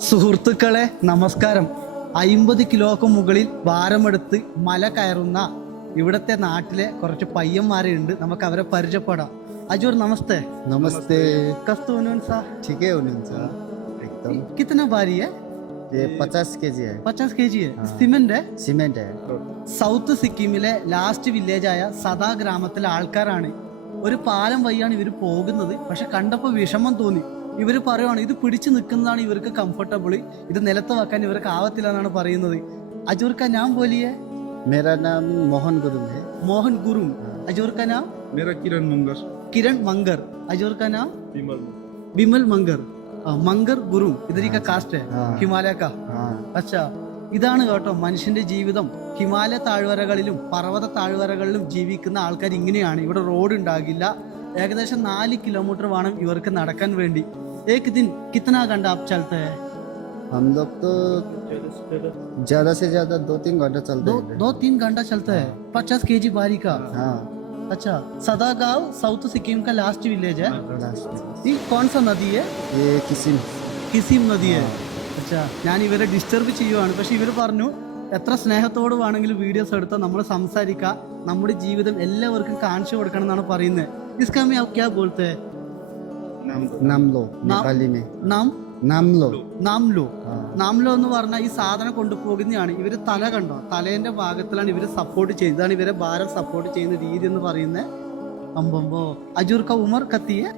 സുഹൃത്തുക്കളെ നമസ്കാരം അയിമ്പത് കിലോക്ക് മുകളിൽ ഭാരമെടുത്ത് മല കയറുന്ന ഇവിടത്തെ നാട്ടിലെ കുറച്ച് പയ്യന്മാരെ ഉണ്ട് നമുക്ക് അവരെ പരിചയപ്പെടാം അജൂർ നമസ്തേ नमस्ते कस्तो हुनुहुन्छ ठीक है हुनुहुन्छ एकदम कितना भारी है ये पचास केजी है പച്ചാസ് കെ ജി സിമെന്റ് सीमेंट है സൗത്ത് സിക്കിമിലെ ലാസ്റ്റ് വില്ലേജായ സദാ ഗ്രാമത്തിലെ ആൾക്കാരാണ് ഒരു പാലം വഴിയാണ് ഇവർ പോകുന്നത് പക്ഷെ കണ്ടപ്പോൾ വിഷമം തോന്നി ഇവർ പറയുവാണ് ഇത് പിടിച്ചു നിൽക്കുന്നതാണ് ഇവർക്ക് കംഫർട്ടബിൾ ഇത് നിലത്ത് വെക്കാൻ ഇവർക്ക് ആവത്തില്ല എന്നാണ് പറയുന്നത് അജൂർക്ക ഞാൻ പോലിയെ मेरा नाम मोहन गुरुङ है മോഹൻ ഗുരു അജൂർക്ക നാം मेरा किरण मंगर കിരൺ മങ്കർ അജൂർക്ക നാം विमल ബിമൽ മങ്കർ ആ, മങ്കർ ഗുരു ഇതിരിക്ക കാസ്റ്റ് हाँ ഹിമാലയ കാ हाँ അച്ഛാ ഇതാണ് കേട്ടോ മനുഷ്യന്റെ ജീവിതം ഹിമാലയ താഴ്വരകളിലും പർവ്വത താഴ്വരകളിലും ജീവിക്കുന്ന ആൾക്കാർ ഇങ്ങനെയാണ് ഇവിടെ റോഡ് ഉണ്ടാകില്ല ഏകദേശം നാല് കിലോമീറ്റർ വേണം ഇവർക്ക് നടക്കാൻ വേണ്ടി ഏക് ദിൻ കിത്തന കണ്ട ആപ് ചലത്തെ ഹൈ? हम लोग तो ज्यादा से ज्यादा दो तीन घंटा चलते दो हैं दो तीन घंटा चलता है पचास के जी बारी का हाँ अच्छा सदा गांव साउथ सिक्किम का लास्ट विलेज है लास्ट में। ये कौन सा नदी है ये किसी കിസിം നദിയെ അച്ഛാ ഞാൻ ഇവരെ ഡിസ്റ്റർബ് ചെയ്യുവാണ് പക്ഷെ ഇവർ പറഞ്ഞു എത്ര സ്നേഹത്തോട് വേണമെങ്കിലും വീഡിയോസ് എടുത്താൽ നമ്മൾ സംസാരിക്കുക നമ്മുടെ ജീവിതം എല്ലാവർക്കും കാണിച്ചു കൊടുക്കണം എന്നാണ് പറയുന്നത് ഇസ്കാമി आप क्या बोलते हैं नाम नाम लो नेपाली में നാം नाम लो നാംലോ हाँ നാംലോ എന്ന് പറഞ്ഞാൽ ഈ സാധനം കൊണ്ടുപോകുന്നതാണ് ഇവര് തല കണ്ടോ തലേന്റെ ഭാഗത്തിലാണ് ഇവര് സപ്പോർട്ട് ചെയ്യുന്നത് ഇതാണ് ഇവരെ ഭാരം സപ്പോർട്ട് ചെയ്യുന്ന രീതി എന്ന് പറയുന്നത് അമ്പമ്പോ അജൂർ ക ഉമർ കത്തിയെ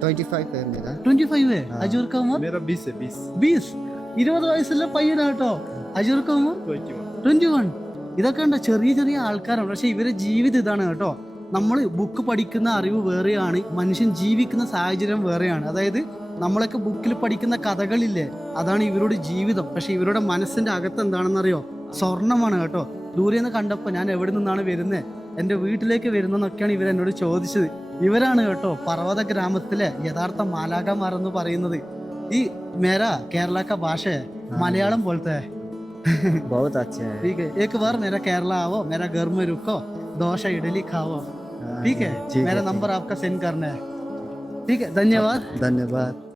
ट्वेंटी फाइव है मेरा ട്വന്റി ഫൈവ് ആ. അജൂർ ക ഉമർ मेरा बीस है बीस ബീസ് ഇരുപത് വയസ്സുള്ള പയ്യനാട്ടോ അജൂർ ക Umar twenty one twenty one ഇതൊക്കെ ഉണ്ടോ ചെറിയ ചെറിയ ആൾക്കാരാണ് പക്ഷെ ഇവരെ ജീവിതം ഇതാണ് കേട്ടോ നമ്മൾ ബുക്ക് പഠിക്കുന്ന അറിവ് വേറെയാണ് മനുഷ്യൻ ജീവിക്കുന്ന സാഹചര്യം വേറെയാണ് അതായത് നമ്മളൊക്കെ ബുക്കിൽ പഠിക്കുന്ന കഥകളില്ലേ അതാണ് ഇവരുടെ ജീവിതം പക്ഷെ ഇവരുടെ മനസ്സിന്റെ അകത്ത് എന്താണെന്നറിയോ സ്വർണ്ണമാണ് കേട്ടോ ദൂരെ നിന്ന് കണ്ടപ്പോൾ ഞാൻ എവിടെ നിന്നാണ് വരുന്നത് എൻ്റെ വീട്ടിലേക്ക് വരുന്നതെന്നൊക്കെയാണ് ഇവർ എന്നോട് ചോദിച്ചത് ഇവരാണ് കേട്ടോ പർവ്വത ഗ്രാമത്തിലെ യഥാർത്ഥ മാലാകമാർ എന്ന് പറയുന്നത് ഈ മേര കേരളക്ക ഭാഷ മലയാളം പോലത്തെ बहुत अच्छा है ठीक है एक बार मेरा केरला आओ मेरा घर में रुको डोसा इडली खाओ हाँ, ठीक है? मेरा नंबर आपका सेंड करना है। ठीक है? धन्यवाद। धन्यवाद।